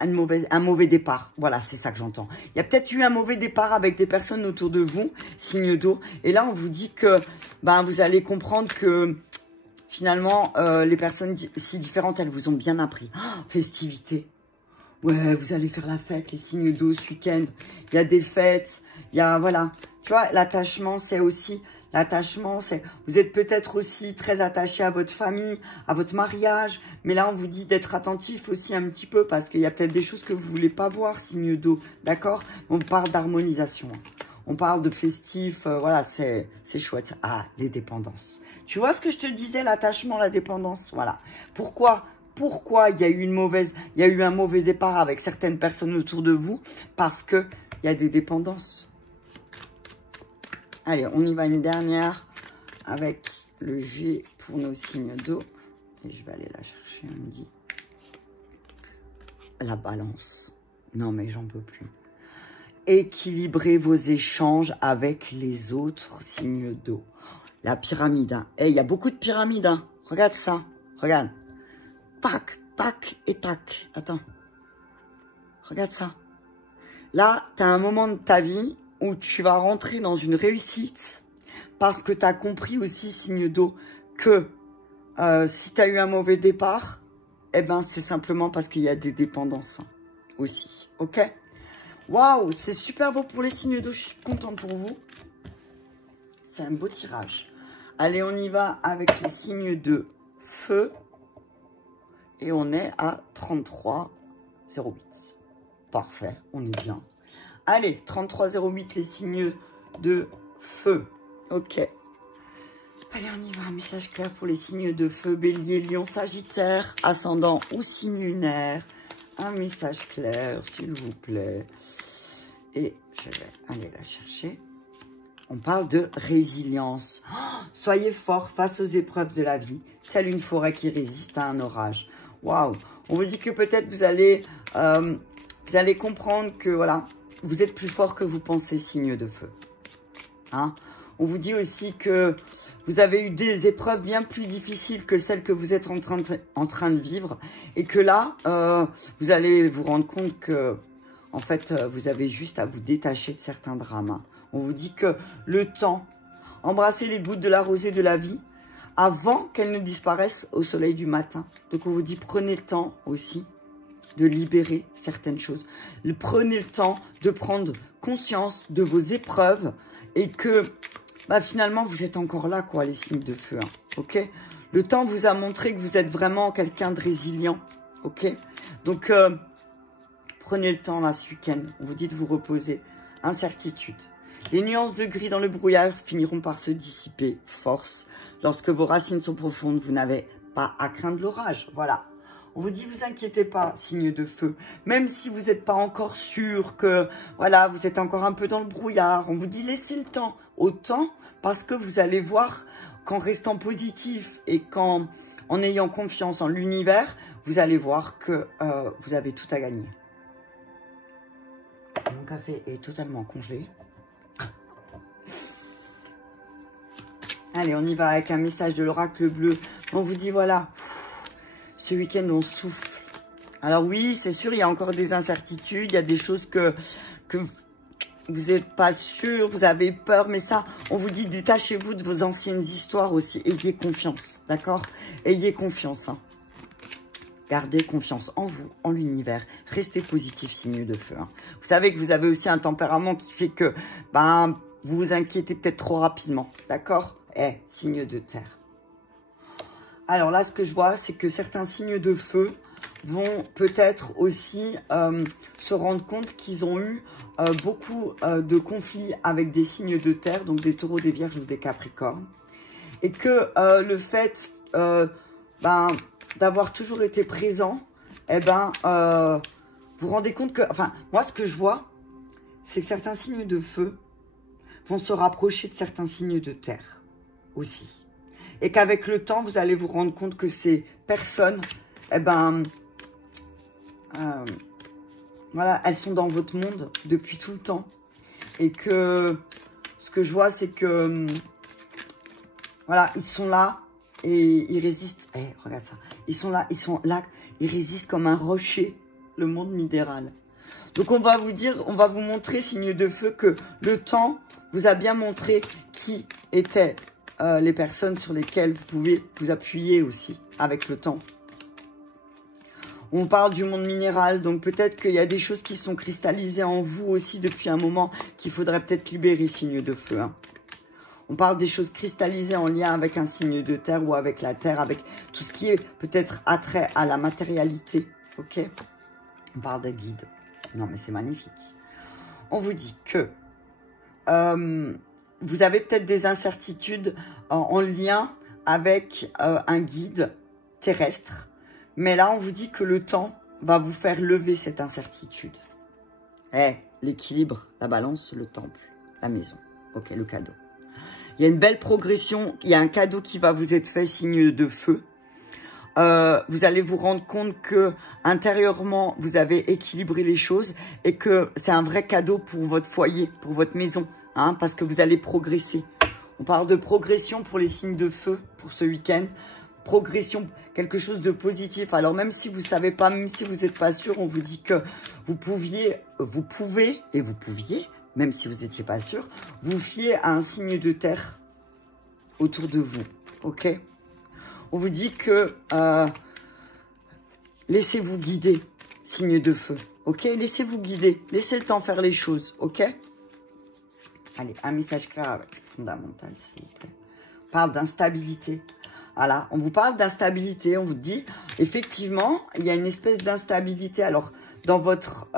un mauvais départ. Voilà, c'est ça que j'entends. Il y a peut-être eu un mauvais départ avec des personnes autour de vous, signe d'eau. Et là, on vous dit que ben, vous allez comprendre que finalement, les personnes si différentes, elles vous ont bien appris. Oh, festivité. Ouais, vous allez faire la fête, les signes d'eau ce week-end. Il y a des fêtes. Il y a, voilà. Tu vois, l'attachement, c'est aussi... L'attachement, c'est... Vous êtes peut-être aussi très attaché à votre famille, à votre mariage. Mais là, on vous dit d'être attentif aussi un petit peu. Parce qu'il y a peut-être des choses que vous voulez pas voir, signe d'eau. D'accord? On parle d'harmonisation. On parle de festif. Voilà, c'est chouette. Ah, les dépendances. Tu vois ce que je te disais, l'attachement, la dépendance? Voilà. Pourquoi il y a eu un mauvais départ avec certaines personnes autour de vous? Parce que il y a des dépendances. Allez, on y va une dernière avec le G pour nos signes d'eau. Et je vais aller la chercher, on me dit. La balance. Non, mais j'en peux plus. Équilibrez vos échanges avec les autres signes d'eau. La pyramide. Hein. Il y a beaucoup de pyramides. Hein. Regarde ça. Regarde. Tac, tac et tac. Attends. Regarde ça. Là, tu as un moment de ta vie où tu vas rentrer dans une réussite parce que tu as compris aussi, signe d'eau, que si tu as eu un mauvais départ, eh ben, c'est simplement parce qu'il y a des dépendances hein, aussi. Ok? Waouh, c'est super beau pour les signes d'eau. Je suis contente pour vous. C'est un beau tirage. Allez, on y va avec les signes de feu. Et on est à 33,08. Parfait, on est bien. Allez, 33,08 les signes de feu. Ok. Allez, on y va. Un message clair pour les signes de feu. Bélier, Lion, Sagittaire, ascendant ou signe lunaire. Un message clair, s'il vous plaît. Et je vais aller la chercher. On parle de résilience. Oh, soyez fort face aux épreuves de la vie, telle une forêt qui résiste à un orage. Waouh. On vous dit que peut-être vous allez comprendre que voilà, vous êtes plus fort que vous pensez, signe de feu. Hein? On vous dit aussi que vous avez eu des épreuves bien plus difficiles que celles que vous êtes en train de vivre. Et que là, vous allez vous rendre compte que, en fait, vous avez juste à vous détacher de certains drames. Hein. On vous dit que le temps, embrassez les gouttes de la rosée de la vie avant qu'elles ne disparaissent au soleil du matin. Donc, on vous dit, prenez le temps aussi de libérer certaines choses. Prenez le temps de prendre conscience de vos épreuves et que bah, finalement, vous êtes encore là, quoi, les signes de feu. Hein, ok? Le temps vous a montré que vous êtes vraiment quelqu'un de résilient. Ok? Donc, prenez le temps, là, ce week-end. On vous dit de vous reposer. Incertitude. Les nuances de gris dans le brouillard finiront par se dissiper. Force. Lorsque vos racines sont profondes, vous n'avez pas à craindre l'orage. Voilà. On vous dit, vous inquiétez pas, signe de feu. Même si vous n'êtes pas encore sûr que, voilà, vous êtes encore un peu dans le brouillard. On vous dit, laissez le temps au temps parce que vous allez voir qu'en restant positif et en ayant confiance en l'univers, vous allez voir que vous avez tout à gagner. Mon café est totalement congelé. Allez, on y va avec un message de l'oracle bleu. On vous dit, voilà, ce week-end, on souffle. Alors oui, c'est sûr, il y a encore des incertitudes, il y a des choses que vous n'êtes pas sûr, vous avez peur, mais ça, on vous dit, détachez-vous de vos anciennes histoires aussi. Ayez confiance, d'accord? Ayez confiance, hein. Gardez confiance en vous, en l'univers. Restez positif, signe de feu. Hein. Vous savez que vous avez aussi un tempérament qui fait que vous vous inquiétez peut-être trop rapidement. D'accord? Signe de terre. Alors là, ce que je vois, c'est que certains signes de feu vont peut-être aussi se rendre compte qu'ils ont eu beaucoup de conflits avec des signes de terre, donc des taureaux, des vierges ou des capricornes. Et que le fait d'avoir toujours été présent, vous rendez compte que, enfin, moi, ce que je vois, c'est que certains signes de feu vont se rapprocher de certains signes de terre aussi. Et qu'avec le temps, vous allez vous rendre compte que ces personnes, voilà, elles sont dans votre monde depuis tout le temps. Et que ce que je vois, c'est que, voilà, ils sont là. Et ils résistent, regarde ça, ils sont là, ils résistent comme un rocher, le monde midéral. Donc on va vous dire, on va vous montrer, signe de feu, que le temps vous a bien montré qui étaient les personnes sur lesquelles vous pouvez vous appuyer aussi, avec le temps. On parle du monde minéral, donc peut-être qu'il y a des choses qui sont cristallisées en vous aussi depuis un moment, qu'il faudrait peut-être libérer, signe de feu, hein. On parle des choses cristallisées en lien avec un signe de terre ou avec la terre, avec tout ce qui est peut-être attrait à la matérialité. Ok? On parle des guides. Non, mais c'est magnifique. On vous dit que vous avez peut-être des incertitudes en lien avec un guide terrestre. Mais là, on vous dit que le temps va vous faire lever cette incertitude. L'équilibre, la balance, le temple, la maison. Ok, le cadeau. Il y a une belle progression, il y a un cadeau qui va vous être fait, signe de feu. Vous allez vous rendre compte que intérieurement, vous avez équilibré les choses et que c'est un vrai cadeau pour votre foyer, pour votre maison, hein, parce que vous allez progresser. On parle de progression pour les signes de feu pour ce week-end. Progression, quelque chose de positif. Alors même si vous ne savez pas, même si vous n'êtes pas sûr, on vous dit que vous pouviez, même si vous n'étiez pas sûr, vous fiez à un signe de terre autour de vous, ok? On vous dit que laissez-vous guider, signe de feu, ok? Laissez-vous guider, laissez le temps faire les choses, ok? Allez, un message clair fondamental, s'il vous plaît. On parle d'instabilité. Voilà, on vous parle d'instabilité, on vous dit, effectivement, il y a une espèce d'instabilité. Alors, dans votre,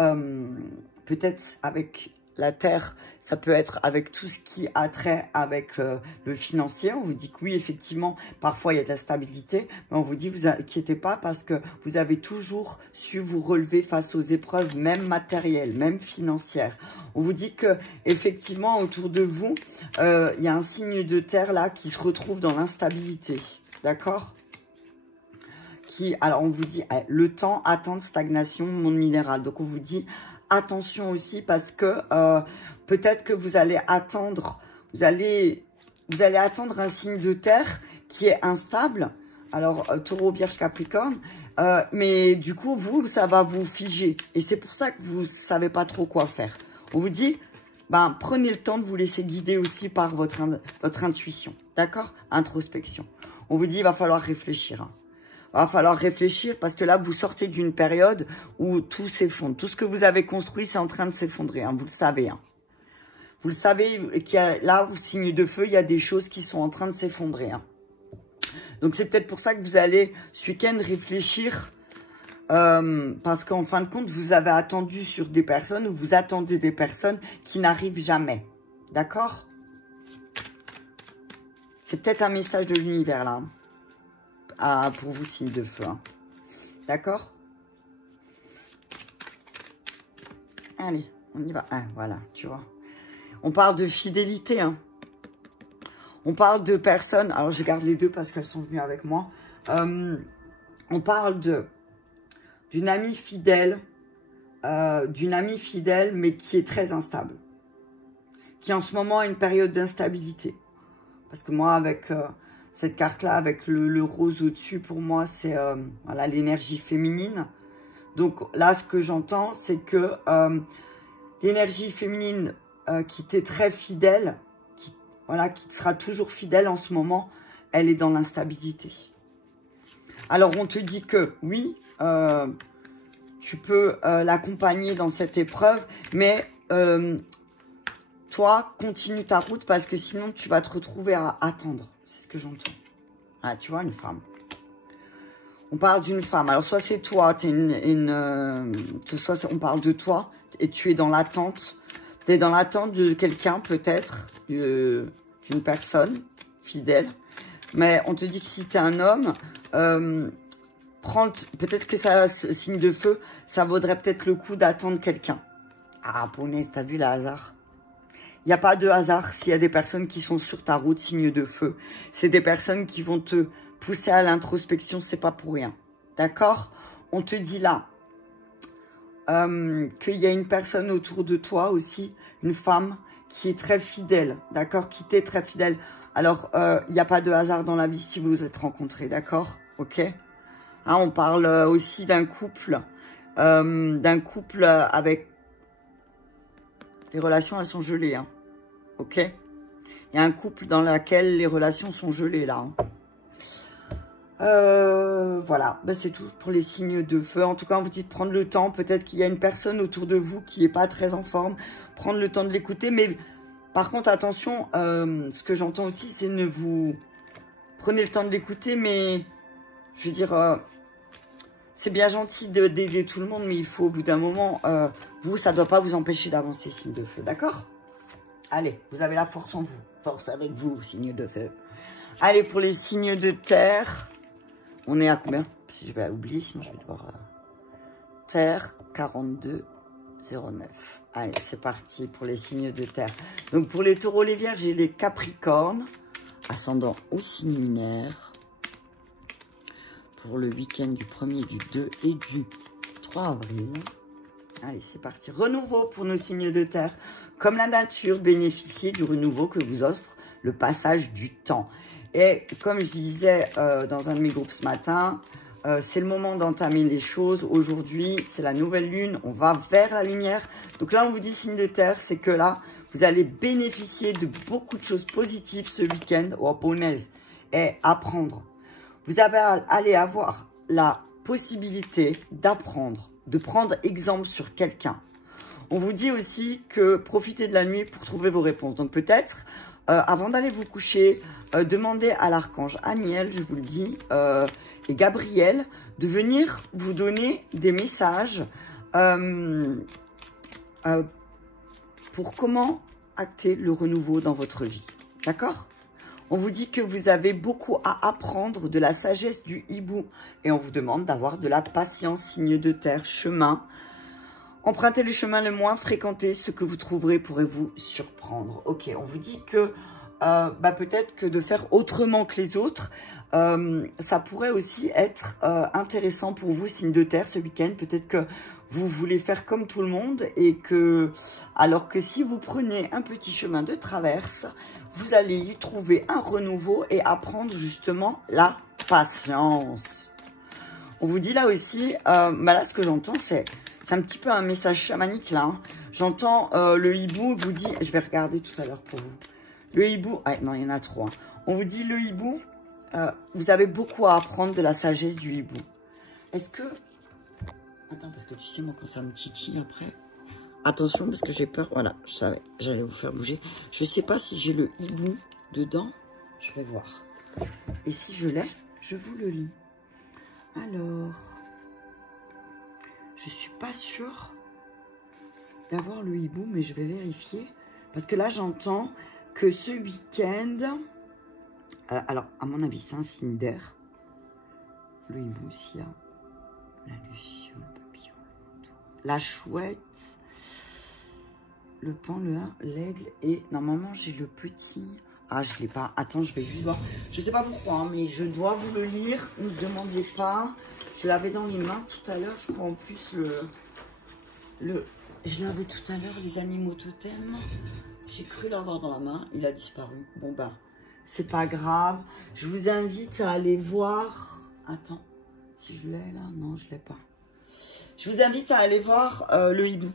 peut-être avec la terre, ça peut être avec tout ce qui a trait avec le financier. On vous dit que oui, effectivement, parfois il y a de la stabilité, mais on vous dit, vous inquiétez pas parce que vous avez toujours su vous relever face aux épreuves, même matérielles, même financières. On vous dit que effectivement, autour de vous, il y a un signe de terre là qui se retrouve dans l'instabilité, d'accord ? Alors on vous dit, le temps, attente, stagnation, monde minéral. Donc on vous dit, attention aussi parce que peut-être que vous allez attendre, vous allez attendre un signe de terre qui est instable. Alors taureau, vierge, capricorne, mais du coup vous, ça va vous figer et c'est pour ça que vous savez pas trop quoi faire. On vous dit, prenez le temps de vous laisser guider aussi par votre intuition, d'accord? Introspection. On vous dit, il va falloir réfléchir. Hein. Il va falloir réfléchir parce que là, vous sortez d'une période où tout s'effondre. Tout ce que vous avez construit, c'est en train de s'effondrer. Hein, vous le savez. Hein. Vous le savez, là, au signe de feu, il y a des choses qui sont en train de s'effondrer. Hein. Donc, c'est peut-être pour ça que vous allez, ce week-end, réfléchir. Parce qu'en fin de compte, vous avez attendu sur des personnes ou vous attendez des personnes qui n'arrivent jamais. D'accord? C'est peut-être un message de l'univers, là. Pour vous, signe de feu. Hein. D'accord? Allez, on y va. Ah, voilà, tu vois. On parle de fidélité, hein. On parle de personnes... Alors, je garde les deux parce qu'elles sont venues avec moi. On parle d'une amie fidèle. Mais qui est très instable. Qui, en ce moment, a une période d'instabilité. Parce que moi, avec cette carte-là, avec le rose au-dessus, pour moi, c'est voilà, l'énergie féminine. Donc, là, ce que j'entends, c'est que l'énergie féminine qui t'est très fidèle, voilà, qui te sera toujours fidèle en ce moment, elle est dans l'instabilité. Alors, on te dit que, oui, tu peux l'accompagner dans cette épreuve, mais toi, continue ta route parce que sinon, tu vas te retrouver à attendre. C'est ce que j'entends. Ah, tu vois, une femme. On parle d'une femme. Alors, soit c'est toi, soit on parle de toi et tu es dans l'attente. Tu es dans l'attente de quelqu'un, peut-être, d'une personne fidèle. Mais on te dit que si tu es un homme, peut-être que ça, ce signe de feu, ça vaudrait peut-être le coup d'attendre quelqu'un. Ah, punaise, t'as vu le hasard? Il n'y a pas de hasard s'il y a des personnes qui sont sur ta route, signe de feu. C'est des personnes qui vont te pousser à l'introspection, c'est pas pour rien. D'accord? On te dit là qu'il y a une personne autour de toi aussi, une femme qui est très fidèle, d'accord? Qui t'est très fidèle. Alors, il n'y a pas de hasard dans la vie si vous vous êtes rencontrés, d'accord? Ok? Hein, on parle aussi d'un couple avec... Les relations, elles sont gelées, hein. Ok? Il y a un couple dans lequel les relations sont gelées, là. Hein. Voilà, ben, c'est tout pour les signes de feu. En tout cas, on vous dit de prendre le temps. Peut-être qu'il y a une personne autour de vous qui n'est pas très en forme. Prendre le temps de l'écouter. Mais par contre, attention, ce que j'entends aussi, c'est ne vous... Prenez le temps de l'écouter, mais... Je veux dire... c'est bien gentil d'aider tout le monde, mais il faut au bout d'un moment... vous, ça ne doit pas vous empêcher d'avancer, signe de feu. D'accord? Allez, vous avez la force en vous. Force avec vous, signe de feu. Allez, pour les signes de terre... On est à combien? Si je vais oublier, sinon je vais devoir... Terre, 42,09. Allez, c'est parti pour les signes de terre. Donc, pour les taureaux, les vierges et les capricornes, ascendant au signe lunaire, pour le week-end du 1er, du 2 et du 3 avril. Allez, c'est parti. Renouveau pour nos signes de terre. Comme la nature, bénéficiez du renouveau que vous offre le passage du temps. Et comme je disais dans un de mes groupes ce matin, c'est le moment d'entamer les choses. Aujourd'hui, c'est la nouvelle lune. On va vers la lumière. Donc là, on vous dit signe de terre, c'est que là, vous allez bénéficier de beaucoup de choses positives ce week-end. Oh, punaise. Et apprendre. Vous allez avoir la possibilité d'apprendre, de prendre exemple sur quelqu'un. On vous dit aussi que profitez de la nuit pour trouver vos réponses. Donc peut-être... avant d'aller vous coucher, demandez à l'archange Aniel, je vous le dis, et Gabriel, de venir vous donner des messages pour comment acter le renouveau dans votre vie. D'accord? On vous dit que vous avez beaucoup à apprendre de la sagesse du hibou. Et on vous demande d'avoir de la patience, signe de terre, chemin. Empruntez le chemin le moins fréquenté, ce que vous trouverez pourrait vous surprendre. Ok, on vous dit que peut-être que de faire autrement que les autres, ça pourrait aussi être intéressant pour vous, signe de terre, ce week-end. Peut-être que vous voulez faire comme tout le monde et que, alors que si vous prenez un petit chemin de traverse, vous allez y trouver un renouveau et apprendre justement la patience. On vous dit là aussi, là ce que j'entends c'est un petit peu un message chamanique là. Hein. J'entends le hibou vous dit, je vais regarder tout à l'heure pour vous. Le hibou, ah non il y en a trop. Hein. On vous dit le hibou, vous avez beaucoup à apprendre de la sagesse du hibou. Est-ce que... Attends parce que tu sais moi quand ça me titille après. Attention parce que j'ai peur, voilà, je savais, j'allais vous faire bouger. Je sais pas si j'ai le hibou dedans, je vais voir. Et si je l'ai, je vous le lis. Alors... Je suis pas sûre d'avoir le hibou, mais je vais vérifier. Parce que là, j'entends que ce week-end... alors, à mon avis, c'est un signe d'air. Le hibou, s'il y a... La luciole, le papillon, la chouette, le pan, le 1, l'aigle et normalement j'ai le petit. Ah, je l'ai pas. Attends, je vais juste voir. Je sais pas pourquoi, hein, mais je dois vous le lire. Ne me demandez pas. Je l'avais dans les mains tout à l'heure. Je prends en plus je l'avais tout à l'heure, les animaux totems. J'ai cru l'avoir dans la main. Il a disparu. Bon, bah, c'est pas grave. Je vous invite à aller voir. Attends, si je l'ai là. Non, je l'ai pas. Je vous invite à aller voir le hibou.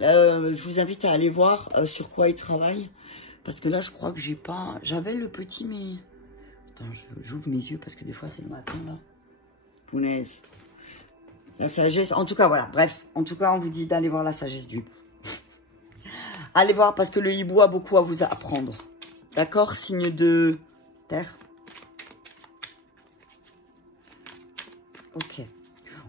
Je vous invite à aller voir sur quoi il travaille. Parce que là, je crois que j'ai pas... J'avais le petit, mais... Attends, j'ouvre mes yeux parce que des fois, c'est le matin, là. Punaise. La sagesse... En tout cas, voilà. Bref. En tout cas, on vous dit d'aller voir la sagesse du hibou. Allez voir parce que le hibou a beaucoup à vous apprendre. D'accord? Signe de terre. Ok.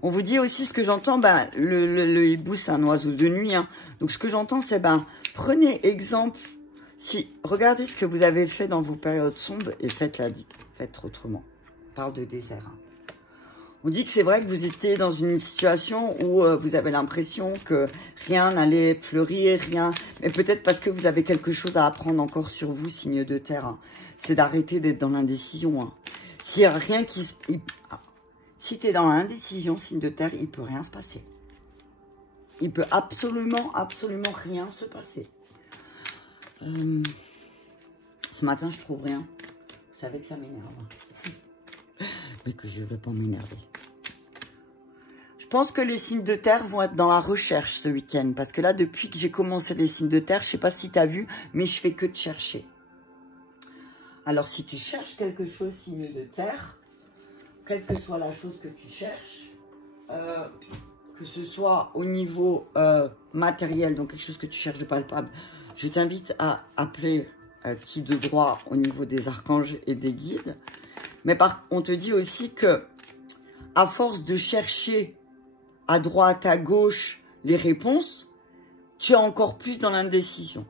On vous dit aussi ce que j'entends. Ben, le hibou, c'est un oiseau de nuit. Hein. Donc, ce que j'entends, c'est... Ben, prenez exemple... Si, regardez ce que vous avez fait dans vos périodes sombres et faites autrement. On parle de désert. Hein. On dit que c'est vrai que vous étiez dans une situation où vous avez l'impression que rien n'allait fleurir, rien. Mais peut-être parce que vous avez quelque chose à apprendre encore sur vous, signe de terre. Hein. C'est d'arrêter d'être dans l'indécision. Hein. S'il n'y a rien qui se... Si tu es dans l'indécision, signe de terre, il ne peut rien se passer. Il peut absolument rien se passer. Ce matin, je trouve rien. Vous savez que ça m'énerve. Mais que je ne vais pas m'énerver. Je pense que les signes de terre vont être dans la recherche ce week-end. Parce que là, depuis que j'ai commencé les signes de terre, je ne sais pas si tu as vu, mais je fais que de chercher. Alors, si tu cherches quelque chose, signe de terre, quelle que soit la chose que tu cherches, que ce soit au niveau matériel, donc quelque chose que tu cherches de palpable, je t'invite à appeler qui de droit au niveau des archanges et des guides. Mais on te dit aussi que à force de chercher à droite, à gauche les réponses, tu es encore plus dans l'indécision.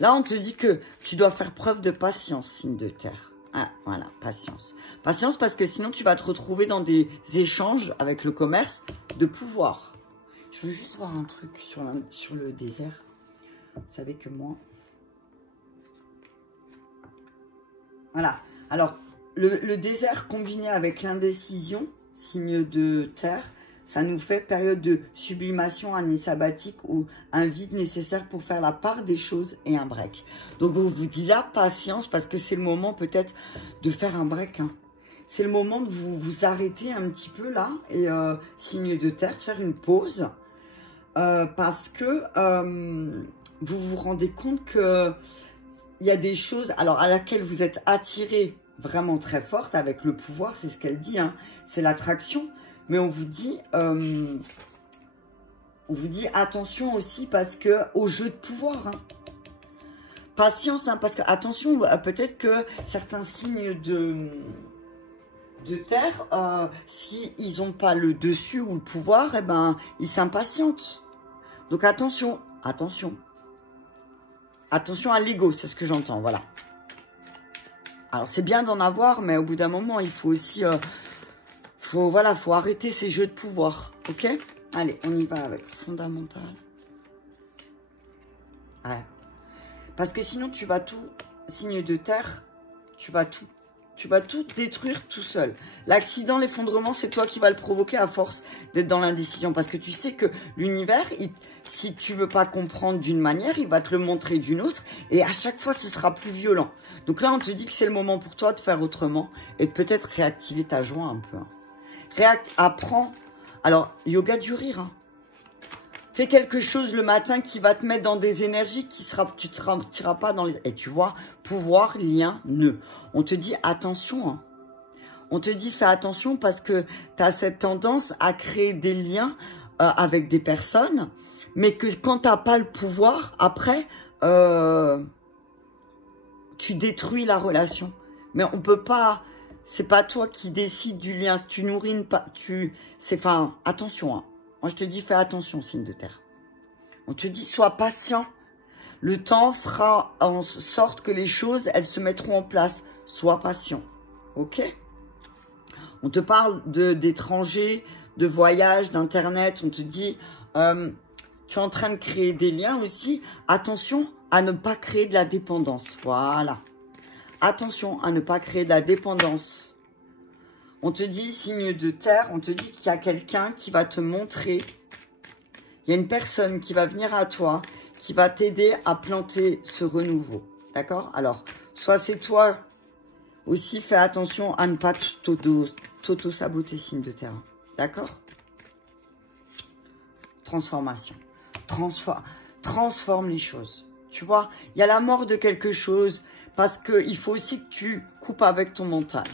Là, on te dit que tu dois faire preuve de patience, signe de terre. Ah, voilà, patience. Patience parce que sinon, tu vas te retrouver dans des échanges avec le commerce de pouvoir. Je veux juste voir un truc sur le désert. Vous savez que moi... Voilà. Alors, le désert combiné avec l'indécision, signe de terre, ça nous fait période de sublimation, année sabbatique ou un vide nécessaire pour faire la part des choses et un break. Donc, on vous dit là, patience, parce que c'est le moment peut-être de faire un break. Hein. C'est le moment de vous arrêter un petit peu là, et signe de terre, de faire une pause. Parce que vous vous rendez compte que il y a des choses alors à laquelle vous êtes attiré vraiment très forte avec le pouvoir, c'est ce qu'elle dit, hein, c'est l'attraction. Mais on vous dit attention aussi parce que au jeu de pouvoir. Hein. Patience, hein, parce que attention, peut-être que certains signes de terre, si ils n'ont pas le dessus ou le pouvoir, eh ben, ils s'impatientent. Donc attention, attention. Attention à l'ego, c'est ce que j'entends, voilà. Alors c'est bien d'en avoir, mais au bout d'un moment, il faut aussi... faut arrêter ces jeux de pouvoir, ok? Allez, on y va avec fondamental. Ouais. Parce que sinon, tu vas tout, signe de terre, tu vas tout détruire tout seul. L'accident, l'effondrement, c'est toi qui vas le provoquer à force d'être dans l'indécision. Parce que tu sais que l'univers, si tu veux pas comprendre d'une manière, il va te le montrer d'une autre. Et à chaque fois, ce sera plus violent. Donc là, on te dit que c'est le moment pour toi de faire autrement et de peut-être réactiver ta joie un peu. Hein. Apprends. Alors, yoga du rire. Hein. Fais quelque chose le matin qui va te mettre dans des énergies tu te sentiras pas dans les... Et tu vois, pouvoir, lien, nœud. On te dit attention. Hein. On te dit fais attention parce que tu as cette tendance à créer des liens avec des personnes. Mais que quand tu n'as pas le pouvoir, après, tu détruis la relation. Mais on peut pas... C'est pas toi qui décides du lien. Si tu nourris pas... Enfin, attention, hein. Moi, je te dis, fais attention, signe de terre. On te dit, sois patient. Le temps fera en sorte que les choses, elles se mettront en place. Sois patient. OK? On te parle d'étrangers, de voyage, d'internet. On te dit, tu es en train de créer des liens aussi. Attention à ne pas créer de la dépendance. Voilà. Attention à ne pas créer de la dépendance. On te dit, signe de terre, on te dit qu'il y a quelqu'un qui va te montrer. Il y a une personne qui va venir à toi, qui va t'aider à planter ce renouveau. D'accord? Alors, soit c'est toi aussi, fais attention à ne pas t'auto-saboter, signe de terre. D'accord? Transformation. Transforme les choses. Tu vois, il y a la mort de quelque chose parce qu'il faut aussi que tu coupes avec ton mental.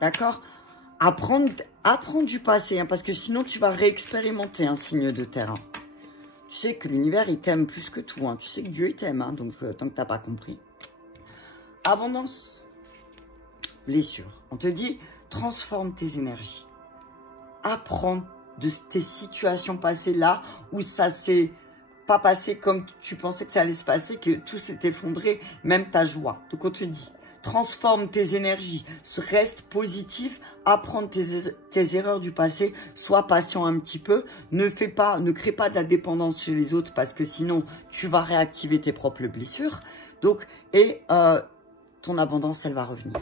D'accord? Apprendre du passé, hein, parce que sinon tu vas réexpérimenter un signe de terre. Tu sais que l'univers, il t'aime plus que tout. Hein. Tu sais que Dieu, il t'aime, hein, donc tant que tu n'as pas compris. Abondance. Blessure. On te dit, transforme tes énergies. Apprends de tes situations passées là où ça s'est pas passé comme tu pensais que ça allait se passer, que tout s'est effondré, même ta joie. Donc on te dit, transforme tes énergies, reste positif, apprends tes erreurs du passé, sois patient un petit peu, ne crée pas de la dépendance chez les autres parce que sinon tu vas réactiver tes propres blessures. Donc, ton abondance, elle va revenir.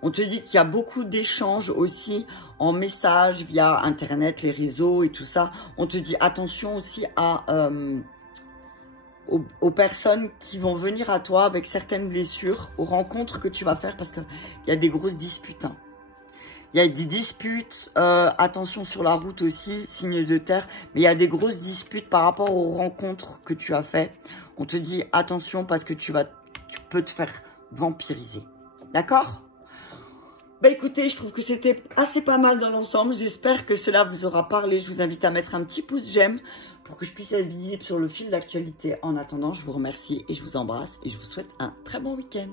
On te dit qu'il y a beaucoup d'échanges aussi en messages via Internet, les réseaux et tout ça. On te dit attention aussi aux personnes qui vont venir à toi avec certaines blessures, aux rencontres que tu vas faire parce qu'il y a des grosses disputes. Hein. Il y a des disputes, attention sur la route aussi, signe de terre, mais il y a des grosses disputes par rapport aux rencontres que tu as fait. On te dit attention parce que tu peux te faire vampiriser. D'accord ? Bah écoutez, je trouve que c'était assez pas mal dans l'ensemble. J'espère que cela vous aura parlé. Je vous invite à mettre un petit pouce j'aime pour que je puisse être visible sur le fil d'actualité. En attendant, je vous remercie et je vous embrasse et je vous souhaite un très bon week-end.